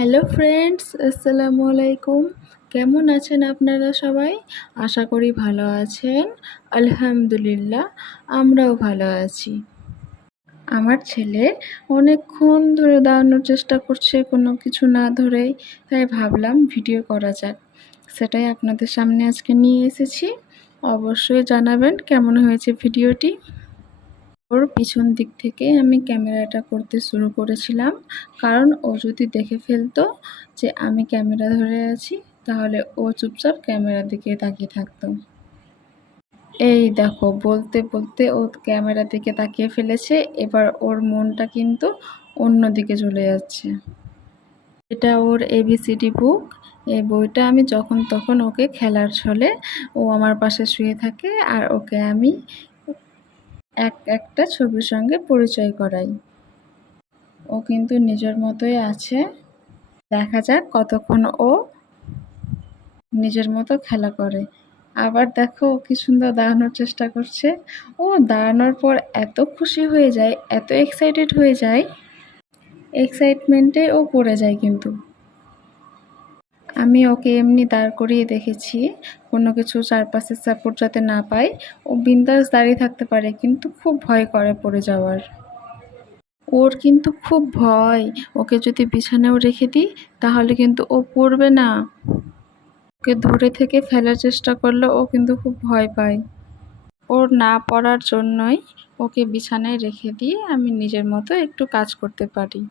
Hello friends, আসসালামু আলাইকুম। কেমন আছেন আপনারা সবাই? আশা করি ভালো আছেন। আলহামদুলিল্লাহ, আমরাও ভালো আছি। আমার ছেলে অনেকক্ষণ ধরে দাঁড়ানোর চেষ্টা করছে কোনো কিছু না ধরেই, তাই ভাবলাম ভিডিও করা যাক। সেটাই আপনাদের সামনে আজকে নিয়ে এসেছি। অবশ্যই জানাবেন কেমন হয়েছে ভিডিওটি। ওর পিছন দিক থেকে আমি ক্যামেরাটা করতে শুরু করেছিলাম, কারণ ও যদি দেখে ফেলতো যে আমি ক্যামেরা ধরে আছি, তাহলে ও চুপচাপ ক্যামেরার দিকে তাকিয়ে থাকতো। এই দেখো, বলতে বলতে ও ক্যামেরার দিকে তাকিয়ে ফেলেছে। এবার ওর মনটা কিন্তু অন্য দিকে চলে যাচ্ছে। এটা ওর এবিসিডি বুক। এই বইটা আমি যখন তখন ওকে খেলার ছলে, ও আমার পাশে শুয়ে থাকে আর ওকে আমি একটা ছবির সঙ্গে পরিচয় করাই। ও কিন্তু নিজের মতোই আছে। দেখা যাক কতক্ষণ ও নিজের মতো খেলা করে। আবার দেখো ও কি সুন্দর দাঁড়ানোর চেষ্টা করছে। ও দাঁড়ানোর পর এত খুশি হয়ে যায়, এত এক্সাইটেড হয়ে যায়, এক্সাইটমেন্টে ও পড়ে যায়। কিন্তু আমি ওকে এমনি দাঁড় করিয়ে দেখেছি, কোনো কিছু চারপাশের সাপোর্ট যাতে না পায়। ও বিন্দাস দাঁড়িয়ে থাকতে পারে, কিন্তু খুব ভয় করে পড়ে যাওয়ার। ওর কিন্তু খুব ভয়। ওকে যদি বিছানায়ও রেখে দিই, তাহলে কিন্তু ও পড়বে না। ওকে ধরে থেকে ফেলার চেষ্টা করলে ও কিন্তু খুব ভয় পায়। ওর না পড়ার জন্যই ওকে বিছানায় রেখে দিয়ে আমি নিজের মতো একটু কাজ করতে পারি।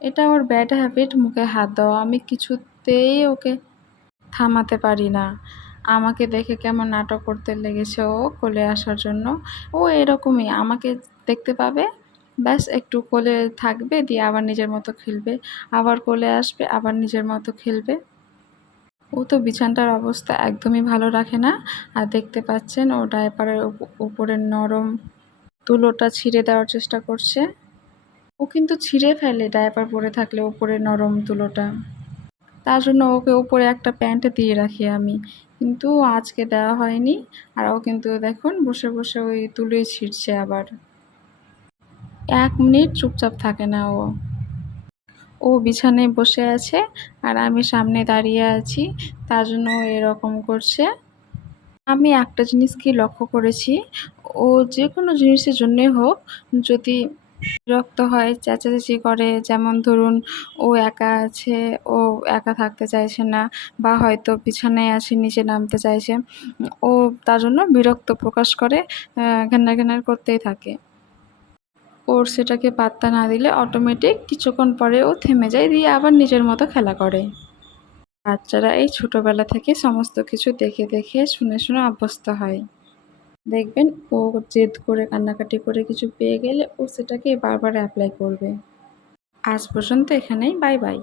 এটা ওর ব্যাড হ্যাবিট, মুখে হাত দেওয়া। আমি কিছুতেই ওকে থামাতে পারি না। আমাকে দেখে কেমন নাটক করতে লেগেছে ও কোলে আসার জন্য। ও এরকমই, আমাকে দেখতে পাবে, ব্যাস একটু কোলে থাকবে, দিয়ে আবার নিজের মতো খেলবে, আবার কোলে আসবে, আবার নিজের মতো খেলবে। ও তো বিছানাটার অবস্থা একদমই ভালো রাখে না। আর দেখতে পাচ্ছেন ও ডায়াপারের উপরের নরম তুলোটা ছিঁড়ে দেওয়ার চেষ্টা করছে। ও কিন্তু ছিঁড়ে ফেলে ডায়াপার পরে থাকলে উপরের নরম তুলোটা। তার জন্য ওকে উপরে একটা প্যান্ট দিয়ে রাখি আমি, কিন্তু আজকে দেওয়া হয়নি। আর ও কিন্তু দেখুন বসে বসে ওই তুলোই ছিঁড়ছে আবার। 1 মিনিট চুপচাপ থাকে না ও। ও বিছানায় বসে আছে আর আমি সামনে দাঁড়িয়ে আছি, তার জন্য ও এরকম করছে। আমি একটা জিনিস কি লক্ষ্য করেছি, ও যে কোনো জিনিসের জন্যই হোক, যদি বিরক্ত হয়, চেঁচামেচি করে, যেমন ধরুন ও একা আছে, ও একা থাকতে চাইছে না, বা হয়তো বিছানায় আছে নিচে নামতে চাইছে, ও তার জন্য বিরক্ত প্রকাশ করে, ঘ্যান্নার ঘ্যান্নার করতেই থাকে। ওর সেটাকে পাত্তা না দিলে অটোমেটিক কিছুক্ষণ পরে ও থেমে যায়, দিয়ে আবার নিজের মতো খেলা করে। বাচ্চারা এই ছোটোবেলা থেকে সমস্ত কিছু দেখে দেখে শুনে শুনে অভ্যস্ত হয়। দেখবেন ও জেদ করে কান্নাকাটি করে কিছু পেয়ে গেলে ও সেটাকে বারবার অ্যাপ্লাই করবে। আজ পর্যন্ত এখানেই, বাই বাই।